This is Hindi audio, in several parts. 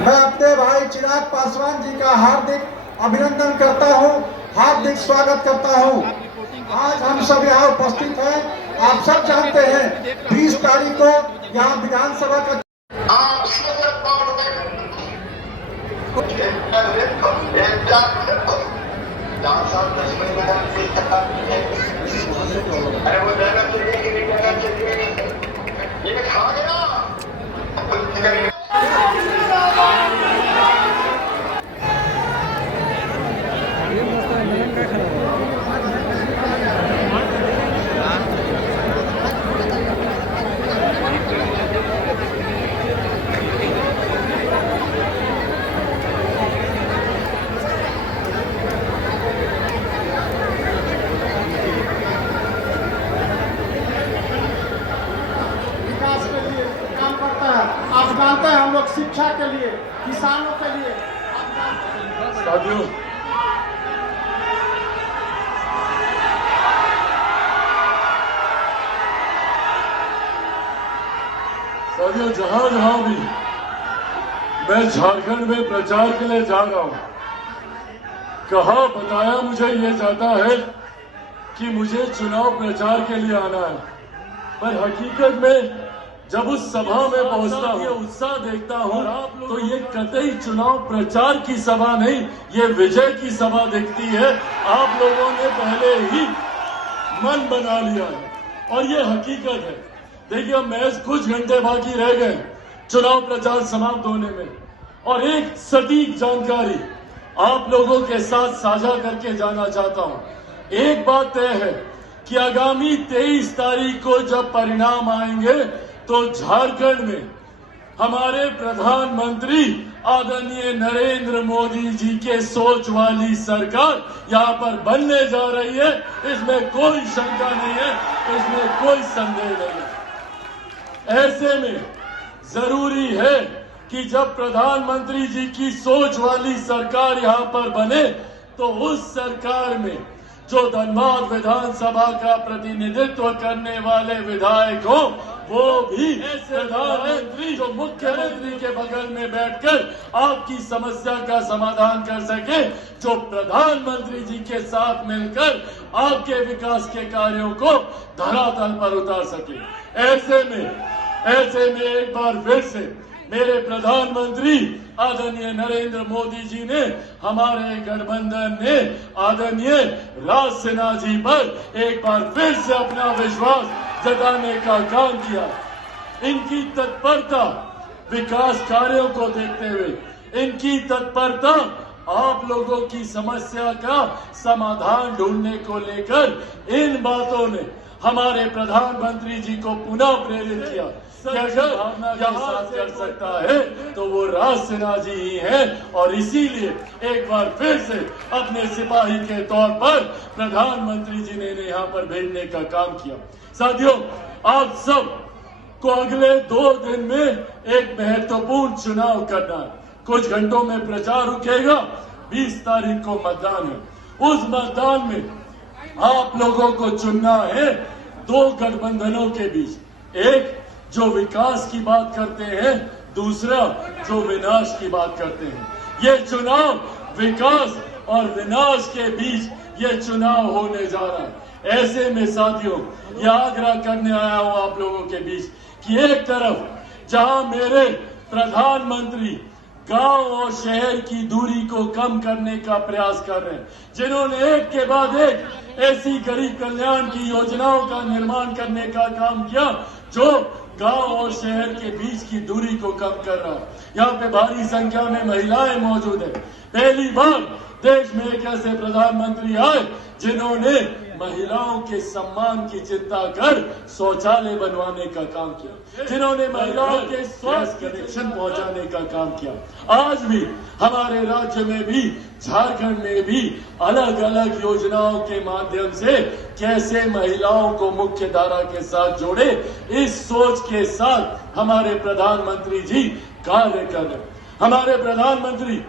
मैं अपने भाई चिराग पासवान जी का हार्दिक अभिनंदन करता हूं, हार्दिक स्वागत करता हूं। आज हम सब यहाँ उपस्थित हैं। आप सब जानते हैं 20 तारीख को यहाँ विधानसभा का अरे वो जाना चाहिए कि नहीं जाना चाहिए, ये खा गया। आप जानते हैं हम लोग शिक्षा के लिए, किसानों के लिए साथियों, जहां जहां भी मैं झारखंड में प्रचार के लिए जा रहा हूं, कहा बताया मुझे ये जाता है कि मुझे चुनाव प्रचार के लिए आना है, पर हकीकत में जब उस सभा में पहुंचता हूं, उत्साह देखता हूं, तो ये कतई चुनाव प्रचार की सभा नहीं, ये विजय की सभा दिखती है। आप लोगों ने पहले ही मन बना लिया है और ये हकीकत है। देखिए, महज कुछ घंटे बाकी रह गए चुनाव प्रचार समाप्त होने में, और एक सटीक जानकारी आप लोगों के साथ साझा करके जाना चाहता हूं। एक बात तय है कि आगामी 23 तारीख को जब परिणाम आएंगे तो झारखंड में हमारे प्रधानमंत्री आदरणीय नरेंद्र मोदी जी के सोच वाली सरकार यहां पर बनने जा रही है। इसमें कोई शंका नहीं है, इसमें कोई संदेह नहीं है। ऐसे में जरूरी है कि जब प्रधानमंत्री जी की सोच वाली सरकार यहां पर बने तो उस सरकार में जो धनबाद विधानसभा का प्रतिनिधित्व करने वाले विधायक हो, वो भी प्रधानमंत्री जो मुख्यमंत्री के बगल में बैठकर आपकी समस्या का समाधान कर सके, जो प्रधानमंत्री जी के साथ मिलकर आपके विकास के कार्यों को धरातल पर उतार सके। ऐसे में एक बार फिर से मेरे प्रधानमंत्री आदरणीय नरेंद्र मोदी जी ने, हमारे गठबंधन ने आदरणीय राज सिन्हा जी पर एक बार फिर से अपना विश्वास जताने का काम किया। इनकी तत्परता विकास कार्यों को देखते हुए, इनकी तत्परता आप लोगों की समस्या का समाधान ढूंढने को लेकर, इन बातों ने हमारे प्रधानमंत्री जी को पुनः प्रेरित किया कि अगर भावना के साथ कर सकता है तो वो राज सिन्हा जी ही हैं, और इसीलिए एक बार फिर से अपने सिपाही के तौर पर प्रधानमंत्री जी ने यहाँ पर भेजने का काम किया। साथियों, आप सब को अगले 2 दिन में एक महत्वपूर्ण चुनाव करना है। कुछ घंटों में प्रचार रुकेगा, 20 तारीख को मतदान है। उस मतदान में आप लोगों को चुनना है 2 गठबंधनों के बीच, एक जो विकास की बात करते हैं, दूसरा जो विनाश की बात करते हैं। ये चुनाव विकास और विनाश के बीच ये चुनाव होने जा रहा है। ऐसे में साथियों, यह आग्रह करने आया हूं आप लोगों के बीच कि एक तरफ जहां मेरे प्रधानमंत्री गांव और शहर की दूरी को कम करने का प्रयास कर रहे हैं, जिन्होंने एक के बाद एक ऐसी गरीब कल्याण की योजनाओं का निर्माण करने का काम किया जो गांव और शहर के बीच की दूरी को कम कर रहा है। यहाँ पे भारी संख्या में महिलाएं मौजूद है। पहली बार देश में एक ऐसे प्रधानमंत्री आए जिन्होंने महिलाओं के सम्मान की चिंता कर शौचालय बनवाने का काम किया, जिन्होंने महिलाओं के स्वास्थ्य कनेक्शन पहुंचाने का काम किया। आज भी हमारे राज्य में भी, झारखंड में भी अलग अलग योजनाओं के माध्यम से कैसे महिलाओं को मुख्य धारा के साथ जोड़े, इस सोच के साथ हमारे प्रधानमंत्री जी कार्य कर रहे हैं। हमारे प्रधानमंत्री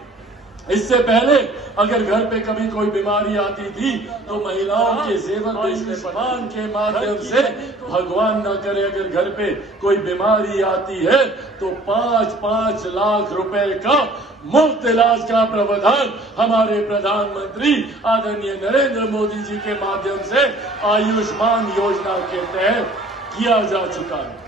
इससे पहले अगर घर पे कभी कोई बीमारी आती थी तो महिलाओं के जेवर बेचने प्रमाण के माध्यम से, भगवान न करे अगर घर पे कोई बीमारी आती है तो 5-5 लाख रुपए का मुफ्त इलाज का प्रावधान हमारे प्रधानमंत्री आदरणीय नरेंद्र मोदी जी के माध्यम से आयुष्मान योजना के तहत किया जा चुका है।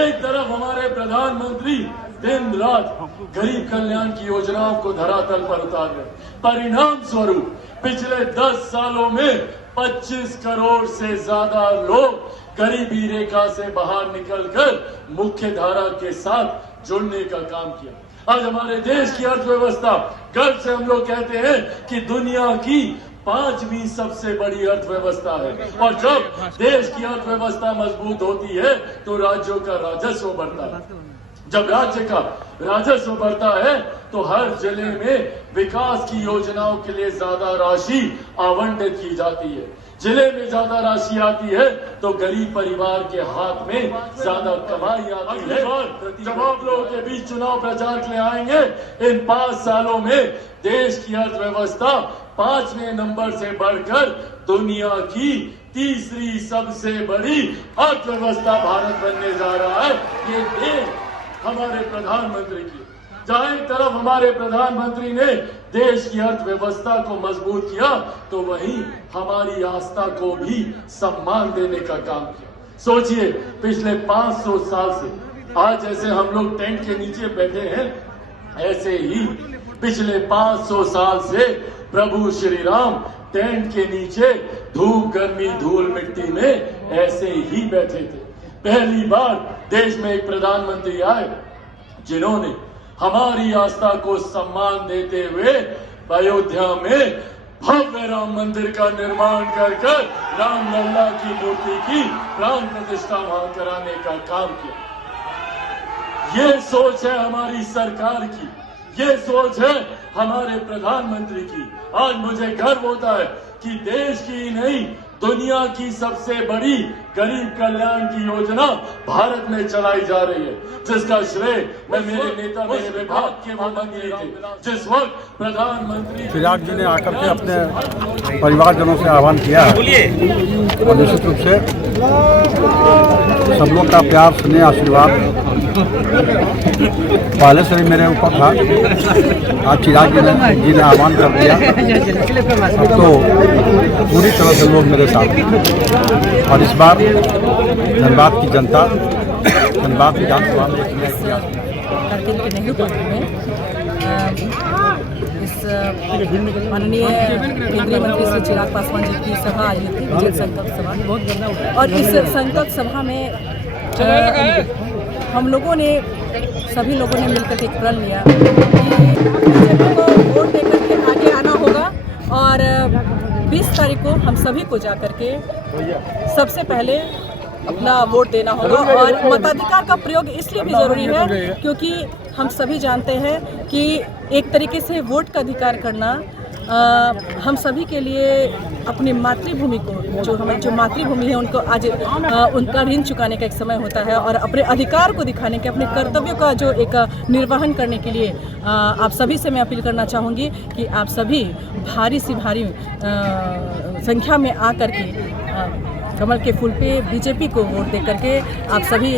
एक तरफ हमारे प्रधानमंत्री दिन रात गरीब कल्याण की योजनाओं को धरातल पर उतार रहे, परिणाम स्वरूप पिछले 10 सालों में 25 करोड़ से ज्यादा लोग गरीबी रेखा से बाहर निकलकर मुख्य धारा के साथ जुड़ने का काम किया। आज हमारे देश की अर्थव्यवस्था, गर्व से हम लोग कहते हैं कि दुनिया की 5वीं सबसे बड़ी अर्थव्यवस्था है, और जब देश की अर्थव्यवस्था मजबूत होती है तो राज्यों का राजस्व बढ़ता है। जब राज्य का राजस्व बढ़ता है तो हर जिले में विकास की योजनाओं के लिए ज्यादा राशि आवंटित की जाती है। जिले में ज्यादा राशि आती है तो गरीब परिवार के हाथ में ज्यादा कमाई आती है। जब आप लोगों के बीच चुनाव प्रचार के लिए आएंगे, इन 5 सालों में देश की अर्थव्यवस्था 5वें नंबर से बढ़कर दुनिया की 3री सबसे बड़ी अर्थव्यवस्था भारत बनने जा रहा है। ये देश हमारे प्रधानमंत्री की, जहां एक तरफ हमारे प्रधानमंत्री ने देश की अर्थव्यवस्था को मजबूत किया तो वहीं हमारी आस्था को भी सम्मान देने का काम किया। सोचिए, पिछले 500 साल से आज जैसे हम लोग टेंट के नीचे बैठे हैं, ऐसे ही पिछले 500 साल से प्रभु श्री राम टेंट के नीचे धूप गर्मी धूल मिट्टी में ऐसे ही बैठे थे। पहली बार देश में एक प्रधानमंत्री आए जिन्होंने हमारी आस्था को सम्मान देते हुए अयोध्या में भव्य राम मंदिर का निर्माण कर राम लल्ला की मूर्ति की प्राण प्रतिष्ठा वहां कराने का काम किया। ये सोच है हमारी सरकार की, ये सोच है हमारे प्रधानमंत्री की। आज मुझे गर्व होता है कि देश की नहीं दुनिया की सबसे बड़ी गरीब कल्याण की योजना भारत में चलाई जा रही है, जिसका श्रेय मैं मेरे नेता, मेरे विभाग के मंत्री थे जिस वक्त प्रधानमंत्री चिराग जी ने आकर के अपने परिवारजनों से आह्वान किया है और निश्चित रूप से सब लोग का प्यार, स्नेह, आशीर्वाद पहले से भी मेरे ऊपर था। आज चिराग जी ने आह्वान कर दिया, अब तो पूरी तरह से लोग मेरे साथ। और इस बार धनबाद की जनता, धनबाद विधानसभा में नेहरू पार्क में इस माननीय केंद्रीय मंत्री श्री चिराग पासवान जी की सभा आई थी, विजय संकल्प सभा। और इस संकल्प सभा में हम लोगों ने, सभी लोगों ने मिलकर एक प्रण लिया कि बीजेपी को वोट देकर के आगे आना होगा और 20 तारीख को हम सभी को जाकर के सबसे पहले अपना वोट देना होगा। और मताधिकार का प्रयोग इसलिए भी ज़रूरी है क्योंकि हम सभी जानते हैं कि एक तरीके से वोट का अधिकार करना हम सभी के लिए अपनी मातृभूमि को, जो हमारी जो मातृभूमि है उनको आज उनका ऋण चुकाने का एक समय होता है और अपने अधिकार को दिखाने के, अपने कर्तव्यों का जो एक निर्वहन करने के लिए आप सभी से मैं अपील करना चाहूँगी कि आप सभी भारी संख्या में आकर के कमल के फूल पे बीजेपी को वोट दे करके आप सभी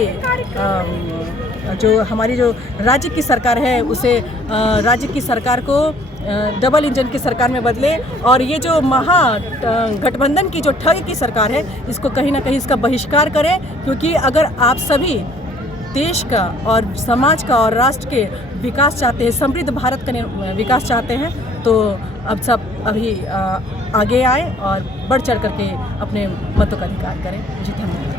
जो हमारी जो राज्य की सरकार है उसे राज्य की सरकार को डबल इंजन की सरकार में बदले और ये जो गठबंधन की जो ठग की सरकार है इसको कहीं ना कहीं इसका बहिष्कार करें। क्योंकि अगर आप सभी देश का और समाज का और राष्ट्र के विकास चाहते हैं, समृद्ध भारत का विकास चाहते हैं, तो अब सब अभी आगे आए और बढ़ चढ़ करके अपने मतों का अधिकार करें। जी धन्यवाद।